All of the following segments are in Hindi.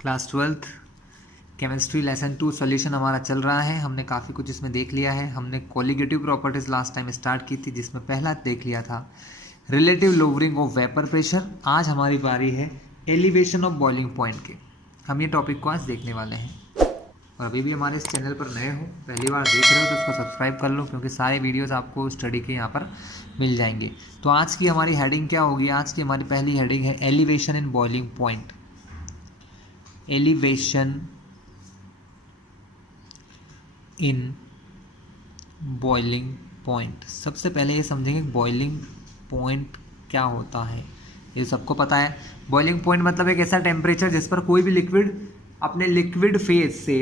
Class 12th chemistry lesson 2 solution हमारा चल रहा है। हमने काफ़ी कुछ इसमें देख लिया है। हमने colligative properties last time start की थी, जिसमें पहला देख लिया था relative lowering of vapour pressure. आज हमारी बारी है एलिवेशन ऑफ बॉइलिंग पॉइंट के। हम ये टॉपिक को आज देखने वाले हैं। और अभी भी हमारे इस चैनल पर नए हो, पहली बार देख रहे हो, तो उसको सब्सक्राइब कर लो, क्योंकि सारे वीडियोस आपको स्टडी के यहाँ पर मिल जाएंगे। तो आज की हमारी हेडिंग क्या होगी? आज की हमारी पहली हेडिंग है elevation in boiling point. Elevation in boiling point. सबसे पहले ये समझेंगे बॉइलिंग पॉइंट क्या होता है। ये सबको पता है। बॉइलिंग पॉइंट मतलब एक ऐसा टेम्परेचर जिस पर कोई भी लिक्विड अपने लिक्विड फेज से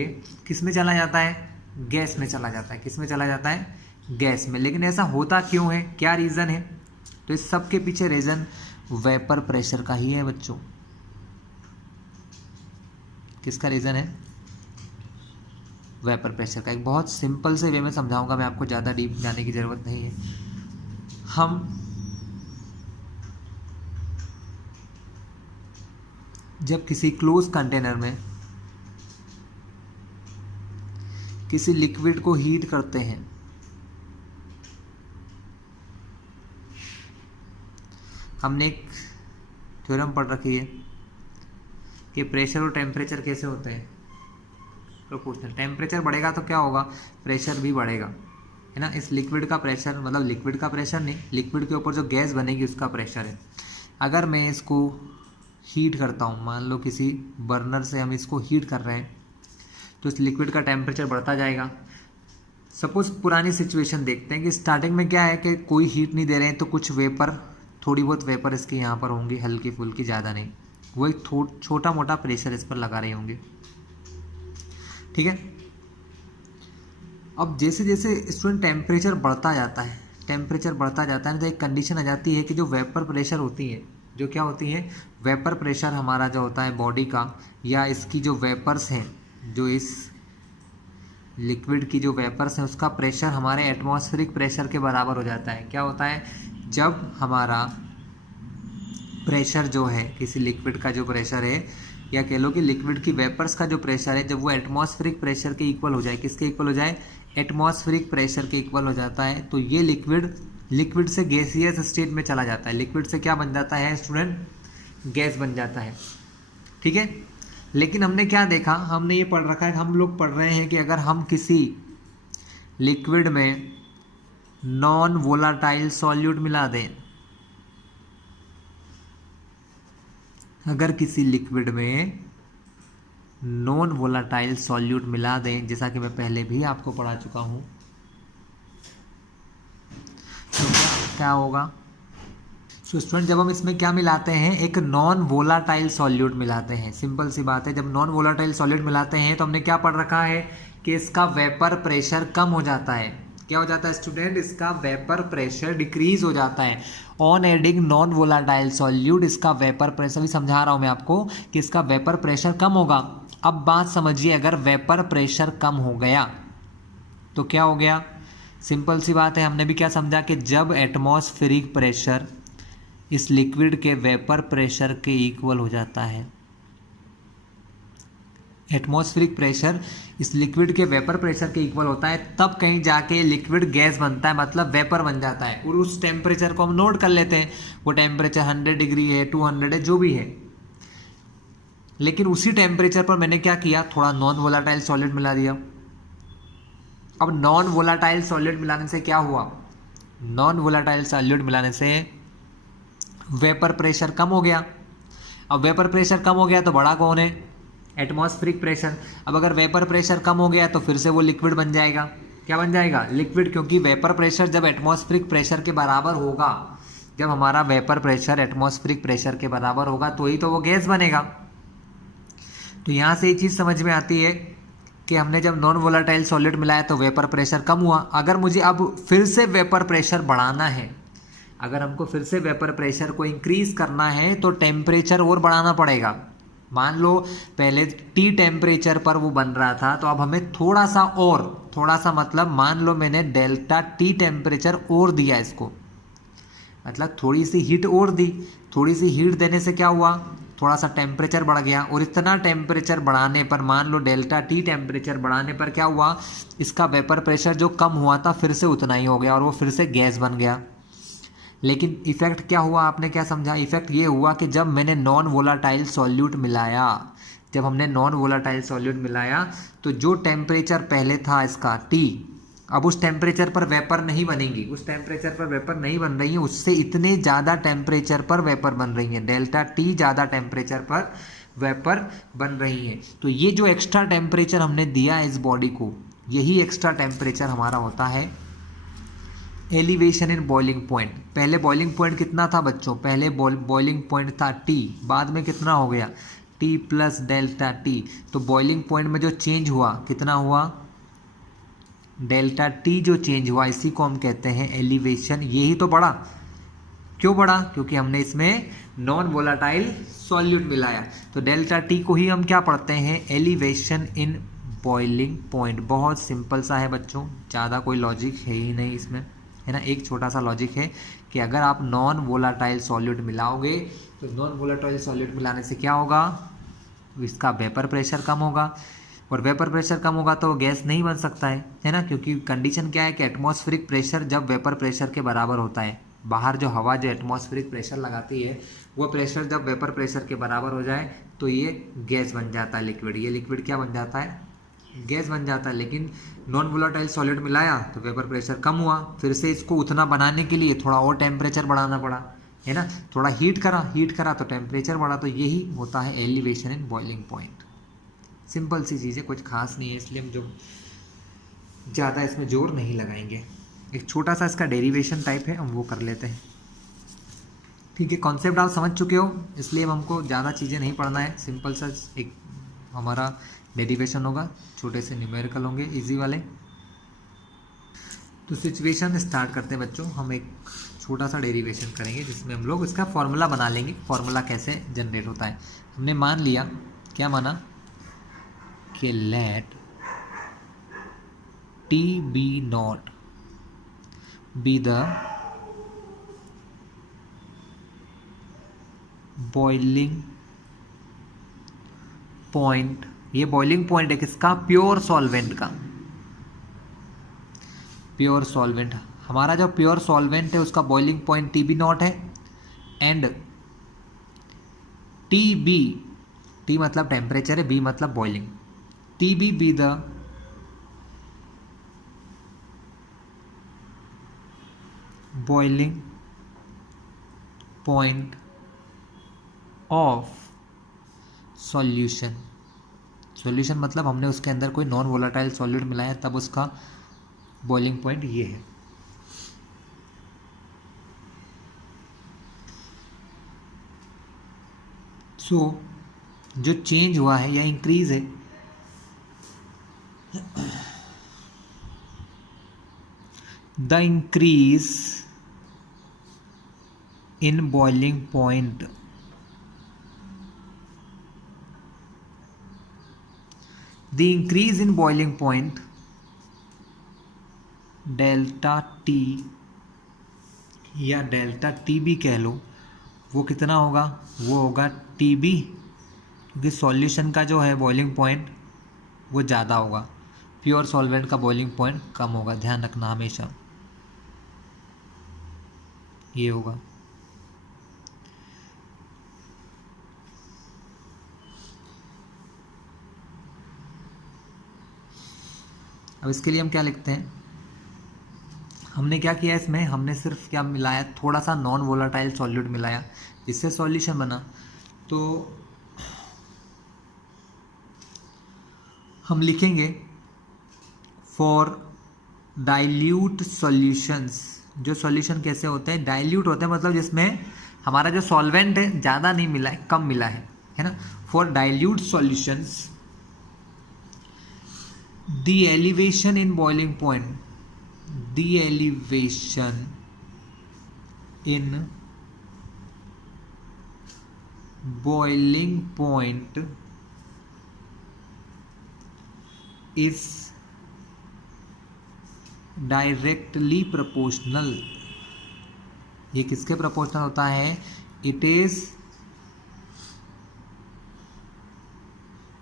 किस में चला जाता है? गैस में चला जाता है। किस में चला जाता है? गैस में। लेकिन ऐसा होता क्यों है? क्या रीज़न है? तो इस सब के पीछे रीज़न वेपर प्रेशर का ही है बच्चों। किसका रीज़न है? वेपर प्रेशर का। एक बहुत सिंपल से वे में समझाऊंगा मैं आपको, ज़्यादा डीप जाने की ज़रूरत नहीं है। हम जब किसी क्लोज कंटेनर में किसी लिक्विड को हीट करते हैं, हमने एक थ्योरम पढ़ रखी है कि प्रेशर और टेम्परेचर कैसे होते हैं? प्रोपोर्शनल। टेम्परेचर बढ़ेगा तो क्या होगा? प्रेशर भी बढ़ेगा, है ना। इस लिक्विड का प्रेशर, मतलब लिक्विड का प्रेशर नहीं, लिक्विड के ऊपर जो गैस बनेगी उसका प्रेशर है। अगर मैं इसको हीट करता हूँ, मान लो किसी बर्नर से हम इसको हीट कर रहे हैं, तो इस लिक्विड का टेम्परेचर बढ़ता जाएगा। सपोज पुरानी सिचुएशन देखते हैं कि स्टार्टिंग में क्या है कि कोई हीट नहीं दे रहे हैं, तो कुछ वेपर, थोड़ी बहुत वेपर इसके यहाँ पर होंगी, हल्की फुल्की, ज़्यादा नहीं। वो एक छोटा मोटा प्रेशर इस पर लगा रहे होंगे, ठीक है। अब जैसे जैसे स्टूडेंट टेम्परेचर बढ़ता जाता है, टेम्परेचर बढ़ता जाता है, तो एक कंडीशन आ जाती है कि जो वेपर प्रेशर होती है, जो क्या होती है, वेपर प्रेशर हमारा जो होता है बॉडी का, या इसकी जो वेपर्स हैं, जो इस लिक्विड की जो वेपर्स हैं, उसका प्रेशर हमारे एटमॉस्फेरिक प्रेशर के बराबर हो जाता है। क्या होता है? जब हमारा प्रेशर जो है, किसी लिक्विड का जो प्रेशर है, या कह लो कि लिक्विड की वेपर्स का जो प्रेशर है, जब वो एटमॉस्फेरिक प्रेशर के इक्वल हो जाए, किसके इक्वल हो जाए? एटमॉस्फेरिक प्रेशर के इक्वल हो जाता है, तो ये लिक्विड से गैसियस स्टेट में चला जाता है। लिक्विड से क्या बन जाता है स्टूडेंट? गैस बन जाता है, ठीक है। लेकिन हमने क्या देखा? हमने ये पढ़ रखा है, हम लोग पढ़ रहे हैं कि अगर हम किसी लिक्विड में नॉन वोलाटाइल सॉल्यूट मिला दें, अगर किसी लिक्विड में नॉन वोलाटाइल सॉल्यूट मिला दें, जैसा कि मैं पहले भी आपको पढ़ा चुका हूं, तो क्या होगा? तो स्टूडेंट, जब हम इसमें क्या मिलाते हैं? एक नॉन वोलाटाइल सॉल्यूट मिलाते हैं। सिंपल सी बात है, जब नॉन वोलाटाइल सॉल्यूट मिलाते हैं तो हमने क्या पढ़ रखा है कि इसका वेपर प्रेशर कम हो जाता है। क्या हो जाता है स्टूडेंट? इसका वेपर प्रेशर डिक्रीज हो जाता है। On adding non volatile solute, इसका वेपर प्रेशर, भी समझा रहा हूं मैं आपको कि इसका वेपर प्रेशर कम होगा। अब बात समझिए, अगर वेपर प्रेशर कम हो गया तो क्या हो गया? सिंपल सी बात है, हमने भी क्या समझा कि जब एटमॉस्फेरिक प्रेशर इस लिक्विड के वेपर प्रेशर के इक्वल हो जाता है, एटमॉस्फेरिक प्रेशर इस लिक्विड के वेपर प्रेशर के इक्वल होता है, तब कहीं जाके लिक्विड गैस बनता है, मतलब वेपर बन जाता है। और उस टेम्परेचर को हम नोट कर लेते हैं, वो टेम्परेचर 100 डिग्री है, 200 है, जो भी है। लेकिन उसी टेम्परेचर पर मैंने क्या किया? थोड़ा नॉन वोलाटाइल सॉलिड मिला दिया। अब नॉन वोलाटाइल सॉलिड मिलाने से क्या हुआ? नॉन वोलाटाइल सॉलिड मिलाने से वेपर प्रेशर कम हो गया। अब वेपर प्रेशर कम हो गया तो बड़ा कौन है? Atmospheric pressure. अब अगर वेपर प्रेशर कम हो गया तो फिर से वो लिक्विड बन जाएगा। क्या बन जाएगा? लिक्विड, क्योंकि वेपर प्रेशर जब एटमॉस्फेरिक प्रेशर के बराबर होगा, जब हमारा वेपर प्रेशर एटमॉस्फेरिक प्रेशर के बराबर होगा तो ही तो वो गैस बनेगा। तो यहाँ से ये चीज़ समझ में आती है कि हमने जब नॉन वोलाटाइल सॉलिड मिलाया तो वेपर प्रेशर कम हुआ। अगर मुझे अब फिर से वेपर प्रेशर बढ़ाना है, अगर हमको फिर से वेपर प्रेशर को इंक्रीज करना है तो टेम्परेचर और बढ़ाना पड़ेगा। मान लो पहले T टेम्परेचर पर वो बन रहा था, तो अब हमें थोड़ा सा मतलब मान लो मैंने डेल्टा T टेम्परेचर और दिया इसको, मतलब थोड़ी सी हीट और दी। थोड़ी सी हीट देने से क्या हुआ? थोड़ा सा टेम्परेचर बढ़ गया, और इतना टेम्परेचर बढ़ाने पर, मान लो डेल्टा टी टेम्परेचर बढ़ाने पर क्या हुआ, इसका वेपर प्रेशर जो कम हुआ था फिर से उतना ही हो गया और वो फिर से गैस बन गया। लेकिन इफेक्ट क्या हुआ, आपने क्या समझा, इफेक्ट ये हुआ कि जब मैंने नॉन वोलाटाइल सॉल्यूट मिलाया, जब हमने नॉन वोलाटाइल सॉल्यूट मिलाया तो जो टेम्परेचर पहले था इसका टी, अब उस टेम्परेचर पर वेपर नहीं बनेगी, उस टेम्परेचर पर वेपर नहीं बन रही है, उससे इतने ज़्यादा टेम्परेचर पर वेपर बन रही है, डेल्टा टी ज़्यादा टेम्परेचर पर वेपर बन रही है। तो ये जो एक्स्ट्रा टेम्परेचर हमने दिया है इस बॉडी को, यही एक्स्ट्रा टेम्परेचर हमारा होता है एलिवेशन इन बॉइलिंग पॉइंट। पहले बॉइलिंग पॉइंट कितना था बच्चों, पहले बॉइलिंग पॉइंट था टी, बाद में कितना हो गया टी प्लस डेल्टा टी। तो बॉइलिंग पॉइंट में जो चेंज हुआ कितना हुआ, डेल्टा टी जो चेंज हुआ, इसी को हम कहते हैं एलिवेशन। यही तो बढ़ा, क्यों बढ़ा, क्योंकि हमने इसमें नॉन वोलाटाइल सॉल्यूट मिलाया। तो डेल्टा टी को ही हम क्या पढ़ते हैं, एलिवेशन इन बॉइलिंग पॉइंट। बहुत सिंपल सा है बच्चों, ज़्यादा कोई लॉजिक है ही नहीं इसमें, है ना। एक छोटा सा लॉजिक है कि अगर आप नॉन वोलाटाइल सॉल्यूट मिलाओगे तो नॉन वोलाटाइल सॉल्यूट मिलाने से क्या होगा, इसका वेपर प्रेशर कम होगा, और वेपर प्रेशर कम होगा तो गैस नहीं बन सकता है ना। क्योंकि कंडीशन क्या है कि एटमॉस्फेरिक प्रेशर जब वेपर प्रेशर के बराबर होता है, बाहर जो हवा जो एटमॉस्फेरिक प्रेशर लगाती है वो प्रेशर जब वेपर प्रेशर के बराबर हो जाए तो ये गैस बन जाता है लिक्विड, ये लिक्विड क्या बन जाता है, गैस बन जाता है। लेकिन नॉन वोलाटाइल सॉलिड मिलाया तो वेपर प्रेशर कम हुआ, फिर से इसको उतना बनाने के लिए थोड़ा और टेम्परेचर बढ़ाना पड़ा, है ना, थोड़ा हीट करा तो टेम्परेचर बढ़ा। तो यही होता है elevation in boiling point. Simple सी चीज़ है, कुछ खास नहीं है, इसलिए हम जो ज़्यादा इसमें जोर नहीं लगाएंगे। एक छोटा सा इसका डेरिवेशन टाइप है, हम वो कर लेते हैं। ठीक है, कॉन्सेप्ट आप समझ चुके हो, इसलिए अब हमको ज़्यादा चीज़ें नहीं पढ़ना है। सिंपल सा एक हमारा डेरिवेशन होगा, छोटे से न्यूमेरिकल होंगे इजी वाले। तो सिचुएशन स्टार्ट करते हैं बच्चों, हम एक छोटा सा डेरिवेशन करेंगे जिसमें हम लोग इसका फॉर्मूला बना लेंगे, फॉर्मूला कैसे जनरेट होता है। हमने मान लिया, क्या माना कि let T B not be the boiling point. ये बॉइलिंग पॉइंट है किसका, प्योर सॉल्वेंट का। प्योर सॉल्वेंट, हमारा जो प्योर सॉल्वेंट है उसका boiling point T B not है, एंड टी बी, टी मतलब टेम्परेचर है, बी मतलब boiling, T B be the boiling point of solution. Solution मतलब हमने उसके अंदर कोई नॉन वोलाटाइल सॉल्यूट मिलाया तब उसका बॉइलिंग पॉइंट ये है। सो जो चेंज हुआ है या इंक्रीज है, the increase in boiling point the increase in boiling point delta T या डेल्टा टी बी कह लो, वो कितना होगा, वो होगा टी बी, क्योंकि सॉल्यूशन का जो है बॉइलिंग पॉइंट वो ज़्यादा होगा, प्योर सॉल्वेंट का बॉइलिंग पॉइंट कम होगा, ध्यान रखना हमेशा ये होगा। अब इसके लिए हम क्या लिखते हैं, हमने क्या किया इसमें, हमने सिर्फ क्या मिलाया, थोड़ा सा नॉन वोलाटाइल सॉल्यूट मिलाया जिससे सॉल्यूशन बना। तो हम लिखेंगे फॉर डाइल्यूट सॉल्यूशंस। जो सॉल्यूशन कैसे होते हैं, डाइल्यूट होते हैं, मतलब जिसमें हमारा जो सॉल्वेंट है ज़्यादा नहीं मिला है, कम मिला है ना। For dilute solutions the elevation in boiling point, the elevation in boiling point is directly proportional। ये किसके प्रोपोर्शनल होता है, it is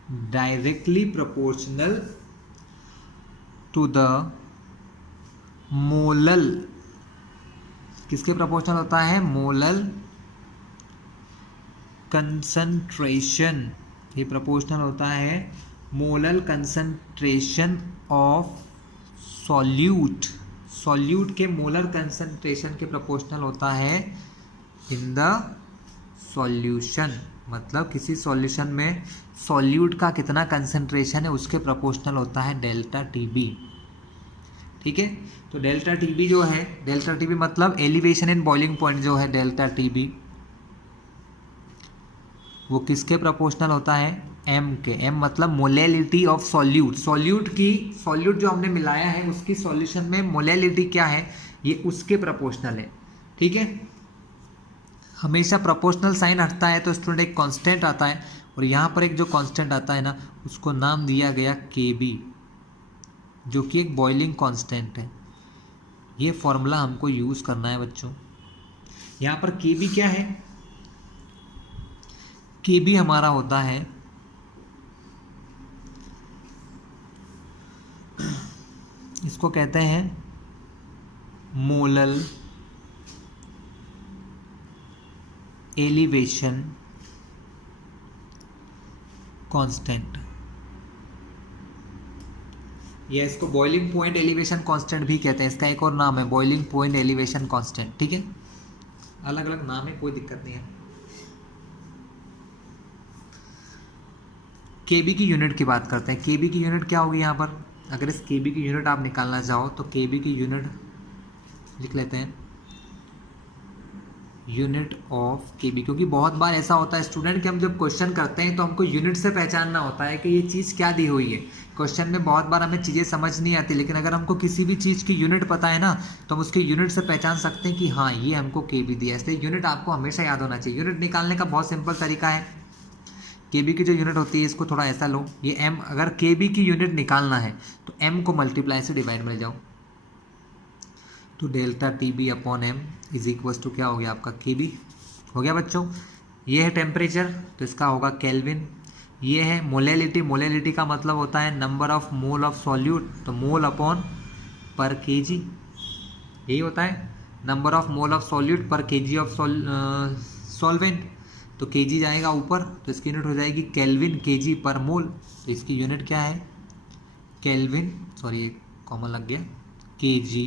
directly proportional to the molal, किसके प्रोपोर्शनल होता है? मोलल कंसंट्रेशन, ये प्रोपोर्शनल होता है molal concentration of solute, solute के मोलर कंसंट्रेशन के प्रोपोर्शनल होता है इन द सॉल्यूशन, मतलब किसी सॉल्यूशन में सॉल्यूट का कितना कंसंट्रेशन है उसके प्रोपोर्शनल होता है डेल्टा टी बी। ठीक है, तो डेल्टा टी बी जो है, डेल्टा टी बी मतलब एलिवेशन इन बॉइलिंग पॉइंट जो है डेल्टा टी बी, वो किसके प्रोपोर्शनल होता है? एम के। एम मतलब मोलेलिटी ऑफ सॉल्यूट, सॉल्यूट की, सॉल्यूट जो हमने मिलाया है उसकी सॉल्यूशन में मोलेलिटी क्या है, ये उसके प्रोपोर्शनल है। ठीक है, हमेशा प्रोपोर्शनल साइन हटता है तो स्टूडेंट एक कांस्टेंट आता है, और यहाँ पर एक जो कांस्टेंट आता है ना उसको नाम दिया गया के बी, जो कि एक बॉइलिंग कांस्टेंट है। ये फॉर्मूला हमको यूज़ करना है बच्चों। यहाँ पर के बी क्या है? के बी हमारा होता है इसको कहते हैं मोलल एलिवेशन कांस्टेंट, या इसको बॉइलिंग पॉइंट एलिवेशन कांस्टेंट भी कहते हैं। इसका एक और नाम है बॉइलिंग पॉइंट एलिवेशन कांस्टेंट। ठीक है, अलग अलग नाम है, कोई दिक्कत नहीं है। केबी की यूनिट की बात करते हैं। केबी की यूनिट क्या होगी यहाँ पर? अगर इस केबी की यूनिट आप निकालना चाहो तो केबी की यूनिट लिख लेते हैं, यूनिट ऑफ केबी, क्योंकि बहुत बार ऐसा होता है स्टूडेंट कि हम जब क्वेश्चन करते हैं तो हमको यूनिट से पहचानना होता है कि ये चीज़ क्या दी हुई है। क्वेश्चन में बहुत बार हमें चीज़ें समझ नहीं आती, लेकिन अगर हमको किसी भी चीज़ की यूनिट पता है ना तो हम उसकी यूनिट से पहचान सकते हैं कि हाँ ये हमको केबी दिया है। इसलिए यूनिट आपको हमेशा याद होना चाहिए। यूनिट निकालने का बहुत सिंपल तरीका है, केबी की जो यूनिट होती है इसको थोड़ा ऐसा लो, ये एम, अगर केबी की यूनिट निकालना है तो एम को मल्टीप्लाई से डिवाइड में ले जाओ, तो delta T B upon M is equals to क्या हो गया आपका? के बी हो गया बच्चों। ये है टेम्परेचर तो इसका होगा केल्विन। ये है मोलेलिटी, मोलेलिटी का मतलब होता है number of mole of solute, तो मोल अपॉन पर के जी, यही होता है number of mole of solute पर के जी ऑफ सॉल्वेंट। तो के जी जाएगा ऊपर तो इसकी यूनिट हो जाएगी केल्विन के जी पर मोल, तो इसकी यूनिट क्या है? केल्विन, सॉरी ये कॉमन लग गया, के जी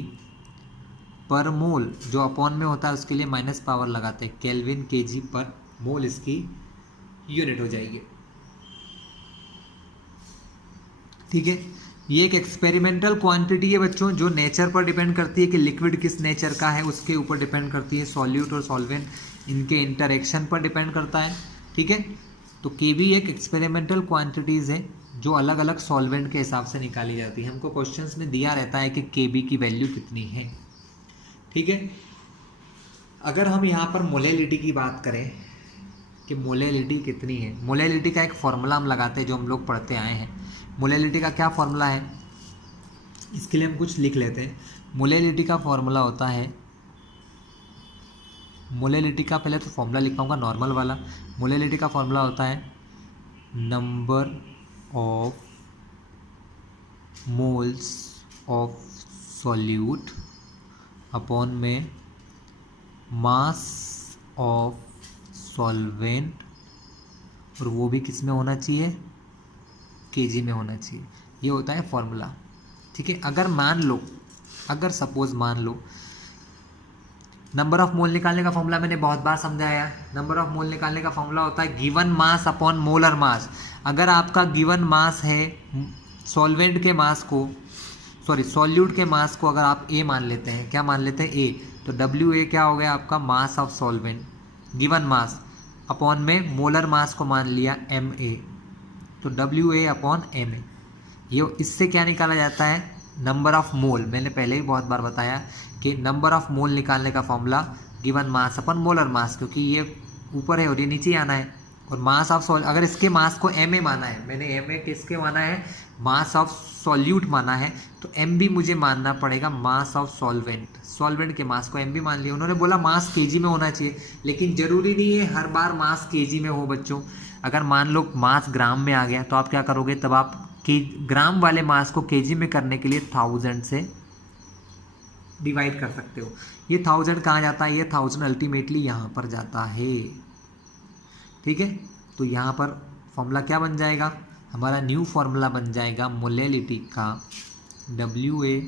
पर मोल, जो अपॉन में होता है उसके लिए माइनस पावर लगाते हैं, केल्विन के जी पर मोल इसकी यूनिट हो जाएगी। ठीक है, ये एक एक्सपेरिमेंटल क्वांटिटी है बच्चों, जो नेचर पर डिपेंड करती है कि लिक्विड किस नेचर का है, उसके ऊपर डिपेंड करती है। सॉल्यूट और सॉल्वेंट इनके इंटरेक्शन पर डिपेंड करता है। ठीक है, तो के बी एक एक्सपेरिमेंटल क्वांटिटीज़ है जो अलग अलग सॉल्वेंट के हिसाब से निकाली जाती है। हमको क्वेश्चंस में दिया रहता है कि के बी की वैल्यू कितनी है। ठीक है, अगर हम यहाँ पर मोलेलिटी की बात करें कि मोलेलिटी कितनी है, मोलेलिटी का एक फॉर्मूला हम लगाते हैं जो हम लोग पढ़ते आए हैं। मोलेलिटी का क्या फॉर्मूला है, इसके लिए हम कुछ लिख लेते हैं। मोलेलिटी का फॉर्मूला होता है, मोलेलिटी का पहले तो फॉर्मूला लिख पाऊंगा नॉर्मल वाला। मोलेलिटी का फॉर्मूला होता है number of moles of solute upon में मास ऑफ सॉल्वेंट, और वो भी किस में होना चाहिए? केजी में होना चाहिए। ये होता है फॉर्मूला। ठीक है, अगर मान लो, अगर सपोज मान लो, नंबर ऑफ मोल निकालने का फॉर्मूला मैंने बहुत बार समझाया। नंबर ऑफ मोल निकालने का फॉर्मूला होता है given mass upon molar mass. अगर आपका गिवन मास है सॉल्वेंट के मास को, सॉरी सॉल्यूट के मास को अगर आप ए मान लेते हैं, क्या मान लेते हैं? ए, तो डब्ल्यू ए क्या हो गया आपका? Mass of solvent, given mass upon में मोलर मास को मान लिया एम ए, तो W A upon M A. ये इससे क्या निकाला जाता है? Number of mole. मैंने पहले ही बहुत बार बताया कि नंबर ऑफ मोल निकालने का फॉर्मूला गिवन मास अपन मोलर मास, क्योंकि ये ऊपर है और ये नीचे आना है, और मास ऑफ सॉल, अगर इसके मास को एम ए माना है, मैंने एम ए किसके माना है? मास ऑफ सॉल्यूट माना है, तो एम भी मुझे मानना पड़ेगा मास ऑफ सॉल्वेंट। सॉल्वेंट के मास को एम भी मान लिया। उन्होंने बोला मास केजी में होना चाहिए, लेकिन जरूरी नहीं है हर बार मास केजी में हो बच्चों। अगर मान लो मास ग्राम में आ गया तो आप क्या करोगे, तब आप के ग्राम वाले मास को केजी में करने के लिए 1000 से डिवाइड कर सकते हो। ये 1000 कहाँ जाता है, ये 1000 अल्टीमेटली यहाँ पर जाता है। ठीक है, तो यहाँ पर फॉर्मूला क्या बन जाएगा, हमारा न्यू फॉर्मूला बन जाएगा मोलेलिटी का WA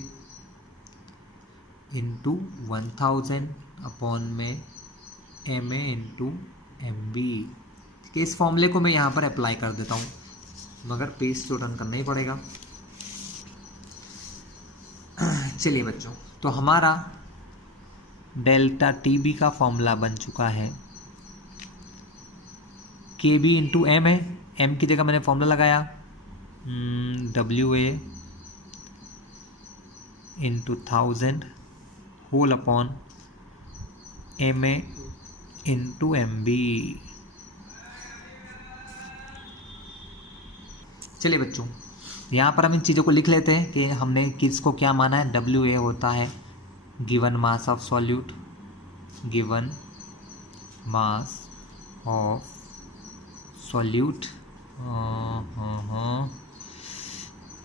इंटू 1000 अपॉन में MA इंटू MB। ठीक है, इस फॉर्मूले को मैं यहाँ पर अप्लाई कर देता हूँ, मगर पेज तो रन करना ही पड़ेगा। चलिए बच्चों, तो हमारा डेल्टा TB का फॉर्मूला बन चुका है, KB इंटू M है, M की जगह मैंने फॉर्मूला लगाया WA into 1000 whole upon MA into MB। चलिए बच्चों, यहाँ पर हम इन चीज़ों को लिख लेते हैं कि हमने किसको क्या माना है। WA होता है given mass of solute, given mass of solute,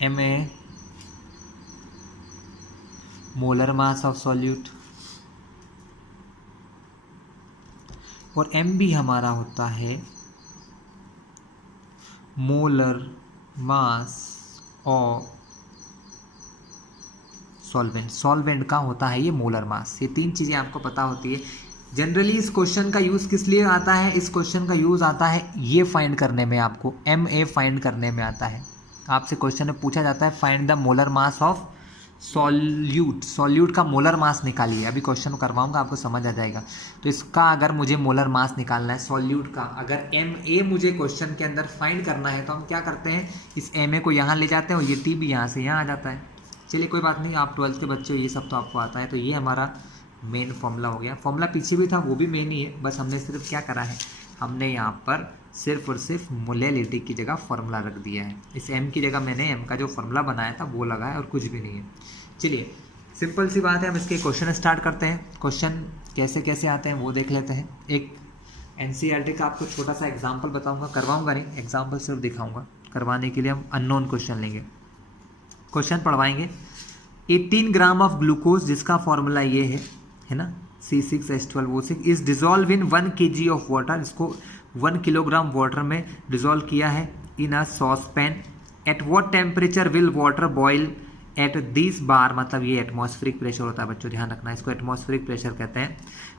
MA molar mass of solute, और MB हमारा होता है molar mass of solvent. Solvent का होता है ये मोलर मास। ये तीन चीज़ें आपको पता होती है। जनरली इस क्वेश्चन का यूज़ किस लिए आता है, इस क्वेश्चन का यूज़ आता है ये फाइंड करने में, आपको MA फाइंड करने में आता है। आपसे क्वेश्चन में पूछा जाता है find the molar mass of solute, solute का मोलर मास निकालिए। अभी क्वेश्चन करवाऊंगा, आपको समझ आ जाएगा। तो इसका अगर मुझे मोलर मास निकालना है सॉल्यूट का, अगर MA मुझे क्वेश्चन के अंदर फाइंड करना है, तो हम क्या करते हैं, इस MA को यहाँ ले जाते हैं और ये TB यहाँ से यहाँ आ जाता है। चलिए कोई बात नहीं, आप 12th के बच्चे हो, ये सब तो आपको आता है। तो ये हमारा मेन फॉर्मूला हो गया। फॉर्मूला पीछे भी था, वो भी मेन ही है, बस हमने सिर्फ क्या करा है, हमने यहाँ पर सिर्फ और सिर्फ मोलेलिटी की जगह फॉर्मूला रख दिया है। इस M की जगह मैंने M का जो फॉर्मूला बनाया था वो लगा है और कुछ भी नहीं है। चलिए सिंपल सी बात है, हम इसके क्वेश्चन स्टार्ट करते हैं। क्वेश्चन कैसे कैसे आते हैं वो देख लेते हैं। एक NCERT का आपको छोटा सा एग्जाम्पल बताऊँगा, करवाऊँगा नहीं, एग्जाम्पल सिर्फ दिखाऊँगा। करवाने के लिए हम अननोन क्वेश्चन लेंगे, क्वेश्चन पढ़वाएंगे। 18 ग्राम ऑफ ग्लूकोज, जिसका फॉर्मूला ये है ना, C6H12O6 is dissolve in 1 kg of water. इसको 1 किलोग्राम वाटर में डिजोल्व किया है in a saucepan. At what temperature will water boil at this bar, मतलब ये एटमॉस्फेरिक प्रेशर होता है बच्चों, ध्यान रखना, इसको एटमॉस्फेरिक प्रेशर कहते हैं।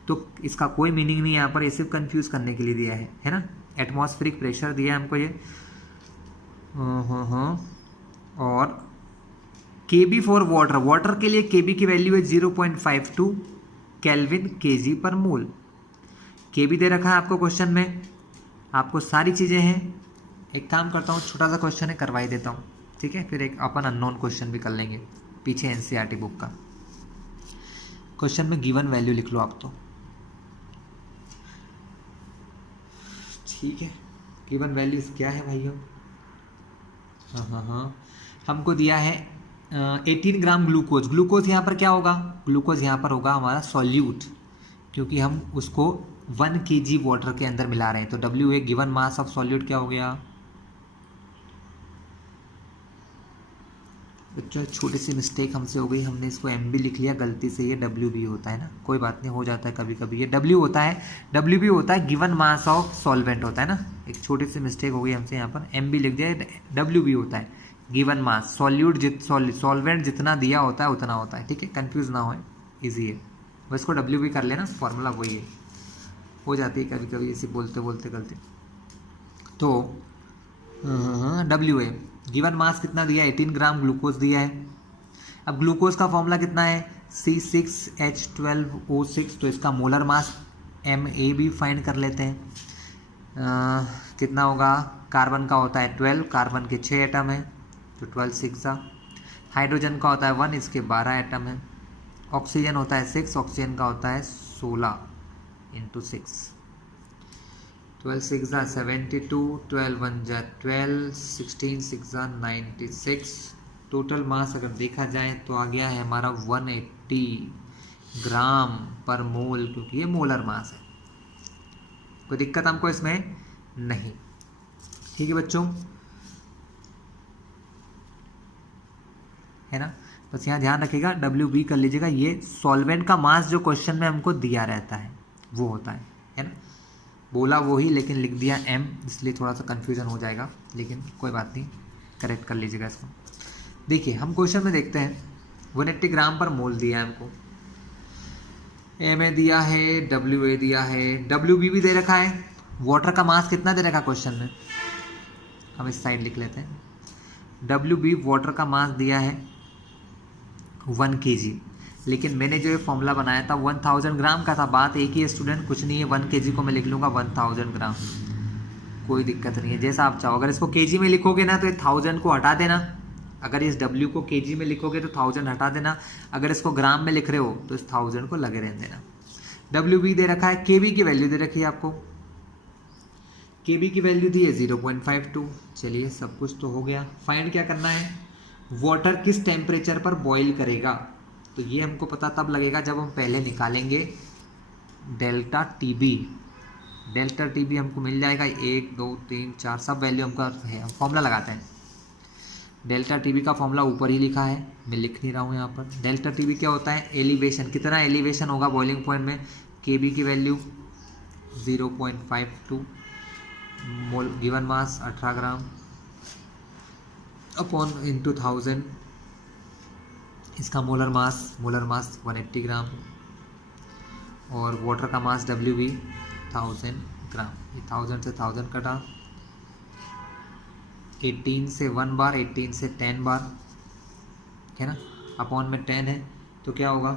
तो इसका कोई मीनिंग नहीं है यहाँ पर, ये सिर्फ कंफ्यूज करने के लिए दिया है ना। एटमॉस्फेरिक प्रेशर दिया है हमको ये, और KB फॉर वाटर, वाटर के लिए KB की वैल्यू है 0.52 केल्विन kg पर मोल। KB दे रखा है आपको क्वेश्चन में, आपको सारी चीज़ें हैं। एक काम करता हूँ, छोटा सा क्वेश्चन है, करवाई देता हूँ, ठीक है। फिर एक अपन अननोन क्वेश्चन भी कर लेंगे पीछे NCERT बुक का। क्वेश्चन में गिवन वैल्यू लिख लो आप तो, ठीक है। गिवन वैल्यूज क्या है भाइयों, हाँ, हमको दिया है 18 ग्राम ग्लूकोज। ग्लूकोज यहाँ पर क्या होगा, ग्लूकोज यहाँ पर होगा हमारा सॉल्यूट, क्योंकि हम उसको 1 kg वाटर के अंदर मिला रहे हैं। तो WA given mass of solute क्या हो गया बच्चों, छोटी सी मिस्टेक हमसे हो गई, हमने इसको MB लिख लिया गलती से, ये WB होता है ना, कोई बात नहीं, हो जाता है कभी कभी। ये W होता है, WB होता है गिवन मास ऑफ सॉल्वेंट होता है ना, एक छोटी सी मिस्टेक हो गई हमसे, यहाँ पर MB लिख दिया, WB होता है गिवन मास। सॉल्यूट सॉल्वेंट जितना दिया होता है उतना होता है, ठीक है, कंफ्यूज ना हो, ईजी है। बस को WB कर लेना, फॉर्मूला वही है, हो जाती है कभी कभी ऐसे बोलते बोलते गलती। तो WA गिवन मास कितना दिया है, 18 ग्राम ग्लूकोज दिया है। अब ग्लूकोज का फॉर्मूला कितना है, C6H12O6, तो इसका मोलर मास MA भी फाइंड कर लेते हैं। कितना होगा, कार्बन का होता है 12, कार्बन के 6 एटम है तो 12 6। हाइड्रोजन का होता है 1, इसके 12 एटम है। ऑक्सीजन होता है 6, ऑक्सीजन का होता है 16 × 6, 12 6 72, 12 1 12, 16 6 96। टोटल मास अगर देखा जाए तो आ गया है हमारा 180 ग्राम पर मोल, क्योंकि ये मोलर मास है। कोई दिक्कत हमको इसमें नहीं, ठीक है बच्चों, है ना। बस यहाँ ध्यान रखिएगा, WB कर लीजिएगा। ये सॉल्वेंट का मास जो क्वेश्चन में हमको दिया रहता है वो होता है ना। बोला वही लेकिन लिख दिया M, इसलिए थोड़ा सा कन्फ्यूजन हो जाएगा, लेकिन कोई बात नहीं, करेक्ट कर लीजिएगा इसको। देखिए हम क्वेश्चन में देखते हैं 180 ग्राम पर मोल दिया है हमको, MA दिया है, WA दिया है, WB भी दे रखा है। वाटर का मास कितना दे रखा क्वेश्चन में, हम इस साइड लिख लेते हैं। WB वाटर का मास दिया है 1 kg, लेकिन मैंने जो ये फॉर्मूला बनाया था 1000 ग्राम का था। बात एक ही है स्टूडेंट, कुछ नहीं है, 1 kg को मैं लिख लूँगा 1000 ग्राम, कोई दिक्कत नहीं है, जैसा आप चाहो। अगर इसको kg में लिखोगे ना तो ये 1000 को हटा देना, अगर इस W को kg में लिखोगे तो 1000 हटा देना, अगर इसको ग्राम में लिख रहे हो तो इस 1000 को लगे रहने देना। WB दे रखा है, KB की वैल्यू दे रखी है आपको, KB की वैल्यू दी है 0.52। चलिए सब कुछ तो हो गया। फाइंड क्या करना है, वाटर किस टेम्परेचर पर बॉईल करेगा, तो ये हमको पता तब लगेगा जब हम पहले निकालेंगे डेल्टा TB। डेल्टा TB हमको मिल जाएगा 1 2 3 4 सब वैल्यू हमको है, हम फॉर्मूला लगाते हैं। डेल्टा TB का फॉर्मूला ऊपर ही लिखा है, मैं लिख नहीं रहा हूँ यहाँ पर। डेल्टा TB क्या होता है, एलिवेशन, कितना एलिवेशन होगा बॉइलिंग पॉइंट में। KB की value 0.52, mole given mass 18 gram upon into 1000, इसका मोलर मास 180 ग्राम, और वाटर का मास WB 1000 ग्राम। ये 1000 से 1000 कटा, 18 से 1 बार, 18 से 10 बार, है ना, अपॉन में 10 है तो क्या होगा,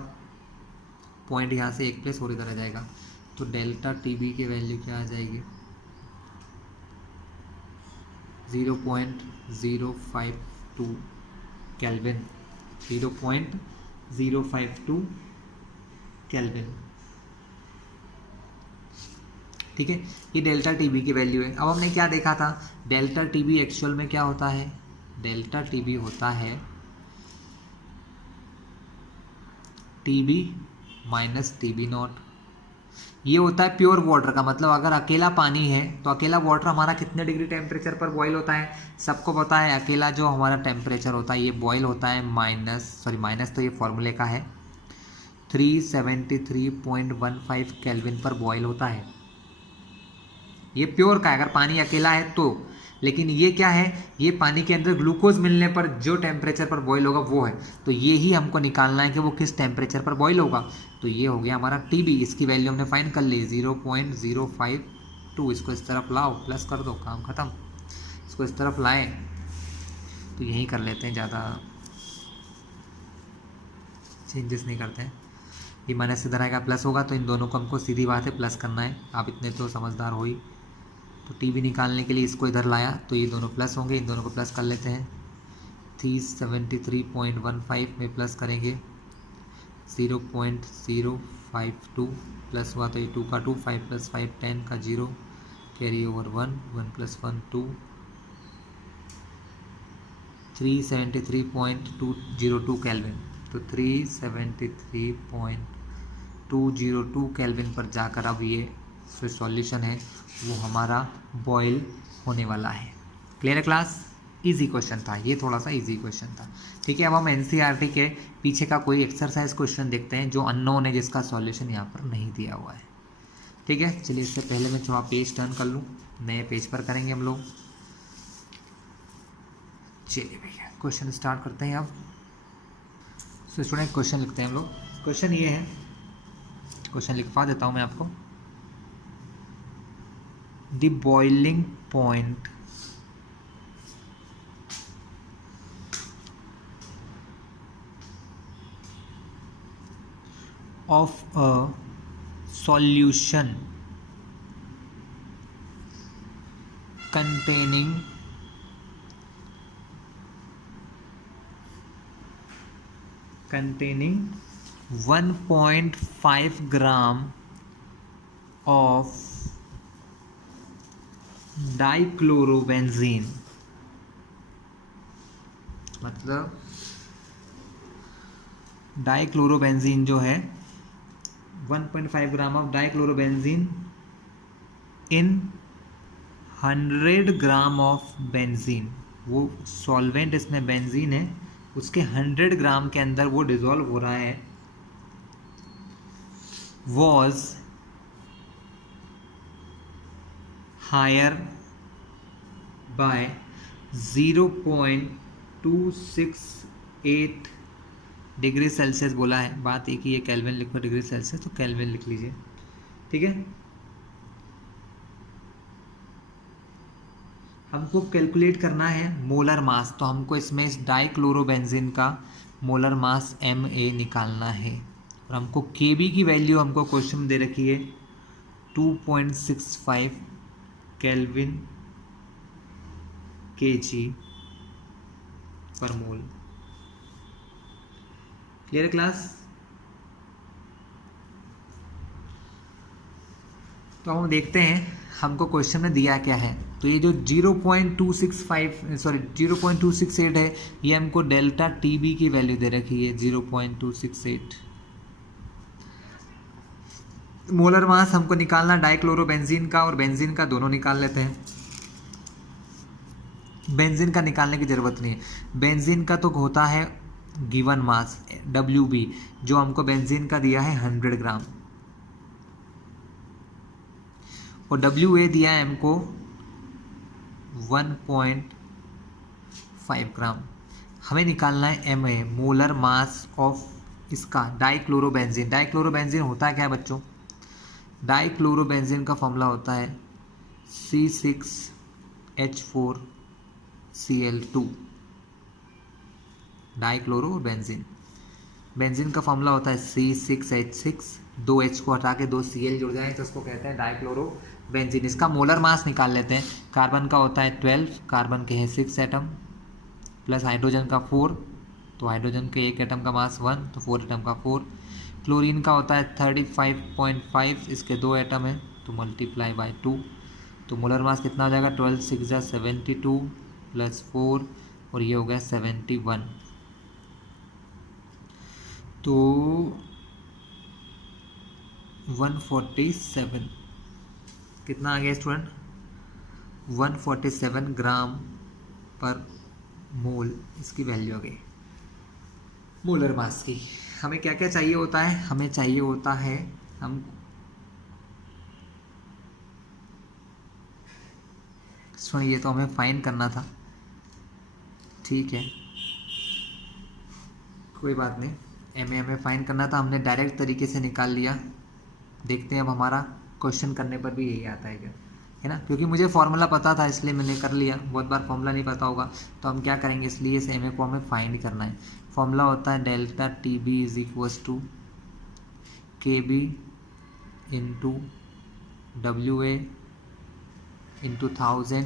पॉइंट यहाँ से एक प्लेस और इधर आ जाएगा, तो डेल्टा TB की वैल्यू क्या आ जाएगी 0.052 केल्विन, 0.052 केल्विन। ठीक है, ये डेल्टा TB की वैल्यू है। अब हमने क्या देखा था, डेल्टा TB एक्चुअल में क्या होता है, डेल्टा TB होता है TB माइनस TB नॉट। ये होता है प्योर वाटर का, मतलब अगर अकेला पानी है तो अकेला वाटर हमारा कितने डिग्री टेम्परेचर पर बॉईल होता है, सबको पता है। अकेला जो हमारा टेम्परेचर होता है ये बॉईल होता है माइनस तो ये फॉर्मूले का है 373.15 केल्विन पर बॉईल होता है। ये प्योर का है अगर पानी अकेला है तो, लेकिन ये क्या है, ये पानी के अंदर ग्लूकोज मिलने पर जो टेम्परेचर पर बॉईल होगा वो है, तो ये ही हमको निकालना है कि वो किस टेम्परेचर पर बॉईल होगा। तो ये हो गया हमारा TB, इसकी वैल्यू हमने फाइंड कर ली 0.052। इसको इस तरफ लाओ, प्लस कर दो, काम खत्म। इसको इस तरफ लाए तो यही कर लेते हैं, ज़्यादा चेंजेस नहीं करते हैं। ये माइनस इधर आएगा, प्लस होगा, तो इन दोनों को हमको सीधी बात है प्लस करना है। आप इतने तो समझदार हो ही। तो TB निकालने के लिए इसको इधर लाया तो ये दोनों प्लस होंगे, इन दोनों को प्लस कर लेते हैं। 373.15 में प्लस करेंगे 0.052, प्लस हुआ तो ये 2 का 2, 5 + 5 10 का 0, कैरी ओवर 1, 1 + 1 2, 373.202 केल्विन। तो 373.202 केल्विन पर जाकर अब ये जो सॉल्यूशन है वो हमारा बॉयल होने वाला है। क्लियर है क्लास? इजी क्वेश्चन था ये, थोड़ा सा इजी क्वेश्चन था। ठीक है, अब हम NCERT के पीछे का कोई एक्सरसाइज क्वेश्चन देखते हैं जो अननोन है, जिसका सॉल्यूशन यहाँ पर नहीं दिया हुआ है। ठीक है, चलिए इससे पहले मैं थोड़ा पेज टर्न कर लूँ, नए पेज पर करेंगे हम लोग। चलिए भैया क्वेश्चन स्टार्ट करते हैं अब। सो स्टूडेंट क्वेश्चन लिखते हैं हम लोग। क्वेश्चन ये है, क्वेश्चन लिखवा देता हूँ मैं आपको। The boiling point of a solution containing 1.5 gram of dichlorobenzene, मतलब डाइक्लोरोबेंजीन जो है 1.5 gram of dichlorobenzene in 100 gram of benzene, वो सॉल्वेंट इसमें बेंजीन है, उसके 100 ग्राम के अंदर वो डिजोल्व हो रहा है, was higher by 0.268 degree Celsius बोला है। बात एक ही है, केल्विन लिखो डिग्री सेल्सियस तो केल्विन लिख लीजिए, ठीक है। हमको कैलकुलेट करना है मोलर मास, तो हमको इसमें इस डाइक्लोरोबेंजीन का मोलर मास Ma निकालना है, और हमको Kb की वैल्यू हमको क्वेश्चन में दे रखी है 2.65 केल्विन kg पर मोल। Clear class? तो हम देखते हैं हमको क्वेश्चन में दिया क्या है। तो ये जो 0.268 है, ये हमको डेल्टा टीबी की वैल्यू दे रखी है 0.268। मोलर मास हमको निकालना डाइक्लोरोबेंजीन का और बेंजीन का, दोनों निकाल लेते हैं। बेंजीन का निकालने की ज़रूरत नहीं है, बेंजीन का तो होता है गिवन मास WB, जो हमको बेंजीन का दिया है 100 ग्राम, और WA दिया है हमको 1.5 ग्राम। हमें निकालना है MA, मोलर मास ऑफ इसका डाइक्लोरोबेंजीन। डाइक्लोरोबेंजीन होता क्या है बच्चों? डाइक्लोरोबेंजीन का फॉर्मूला होता है C6H4Cl2। डाइक्लोरोबेंजीन, बेंजीन का फॉर्मूला होता है C6H6, 2 H को हटा के 2 Cl जुड़ जाए तो उसको कहते हैं डाइक्लोरोबेंजीन। इसका मोलर मास निकाल लेते हैं। कार्बन का होता है 12, कार्बन के हैं 6 एटम, प्लस हाइड्रोजन का 4, तो हाइड्रोजन के एक एटम का मास 1, तो 4 एटम का 4। क्लोरीन का होता है 35.5, इसके 2 एटम हैं, तो मल्टीप्लाई बाय 2, तो मोलर मास कितना हो जाएगा? 12 6 जा 72 प्लस 4, और ये हो गया 71। तो 147 कितना आ गया स्टूडेंट? 147 ग्राम पर मोल इसकी वैल्यू आ गई मोलर मास की। हमें क्या क्या चाहिए होता है? हमें चाहिए होता है, हम सुनिए, तो हमें फाइंड करना था, ठीक है, कोई बात नहीं। हमें फाइंड करना था, हमने डायरेक्ट तरीके से निकाल लिया। देखते हैं अब हमारा क्वेश्चन करने पर भी यही आता है क्या, है ना, क्योंकि मुझे फॉर्मूला पता था इसलिए मैंने कर लिया। बहुत बार फॉर्मूला नहीं पता होगा तो हम क्या करेंगे, इसलिए इस MA को हमें फाइंड करना है। फॉर्मूला होता है delta TB is equals to KB into WA into 1000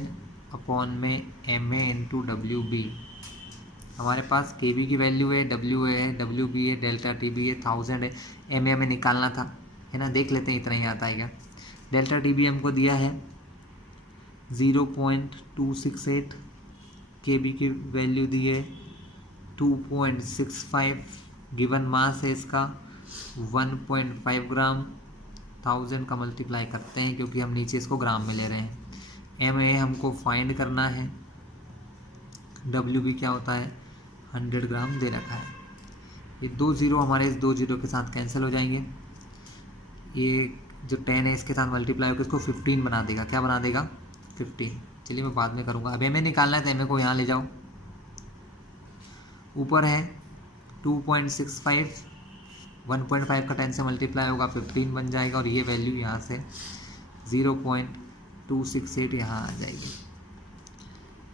upon में MA इंटू WB। हमारे पास KB की वैल्यू है, WA है, WB है, डेल्टा TB है, 1000 है, MA हमें निकालना था, है ना। देख लेते हैं इतना ही आता है क्या। डेल्टा TB हमको दिया है 0.268, KB की वैल्यू दी है 2.65, गिवन मास है इसका 1.5 ग्राम, 1000 का मल्टीप्लाई करते हैं क्योंकि हम नीचे इसको ग्राम में ले रहे हैं। MA हमको फाइंड करना है, WB क्या होता है 100 ग्राम दे रखा है। ये 2 0 हमारे इस 2 0 के साथ कैंसिल हो जाएंगे, ये जो 10 है इसके साथ मल्टीप्लाई होकर इसको 15 बना देगा। क्या बना देगा? 15। चलिए मैं बाद में करूँगा, अब MA निकालना है तो MA को यहाँ ले जाओ। ऊपर है 2.65, 1.5 का 10 से मल्टीप्लाई होगा 15 बन जाएगा, और ये वैल्यू यहाँ से 0.268 यहाँ आ जाएगी।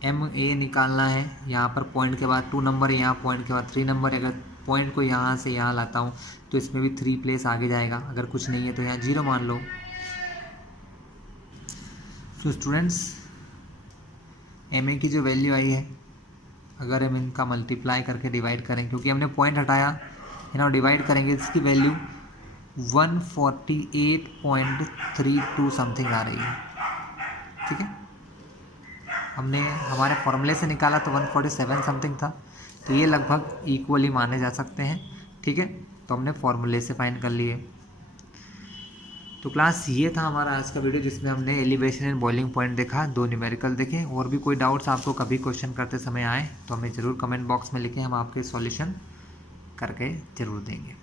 MA निकालना है, यहाँ पर पॉइंट के बाद 2 नंबर है, यहाँ पॉइंट के बाद 3 नंबर है। अगर पॉइंट को यहाँ से यहाँ लाता हूँ तो इसमें भी 3 प्लेस आगे जाएगा, अगर कुछ नहीं है तो यहाँ 0 मान लो। तो स्टूडेंट्स MA की जो वैल्यू आई है, अगर हम इनका मल्टीप्लाई करके डिवाइड करें, क्योंकि हमने पॉइंट हटाया है ना, डिवाइड करेंगे, इसकी वैल्यू 148.32 समथिंग आ रही है, ठीक है। हमने हमारे फॉर्मूले से निकाला तो 147 समथिंग था, तो ये लगभग इक्वली माने जा सकते हैं, ठीक है। तो हमने फॉर्मूले से फाइंड कर लिए। तो क्लास ये था हमारा आज का वीडियो, जिसमें हमने एलिवेशन एंड बॉइलिंग पॉइंट देखा, 2 न्यूमेरिकल देखे। और भी कोई डाउट्स आपको कभी क्वेश्चन करते समय आए तो हमें ज़रूर कमेंट बॉक्स में लिखें, हम आपके सॉल्यूशन करके ज़रूर देंगे।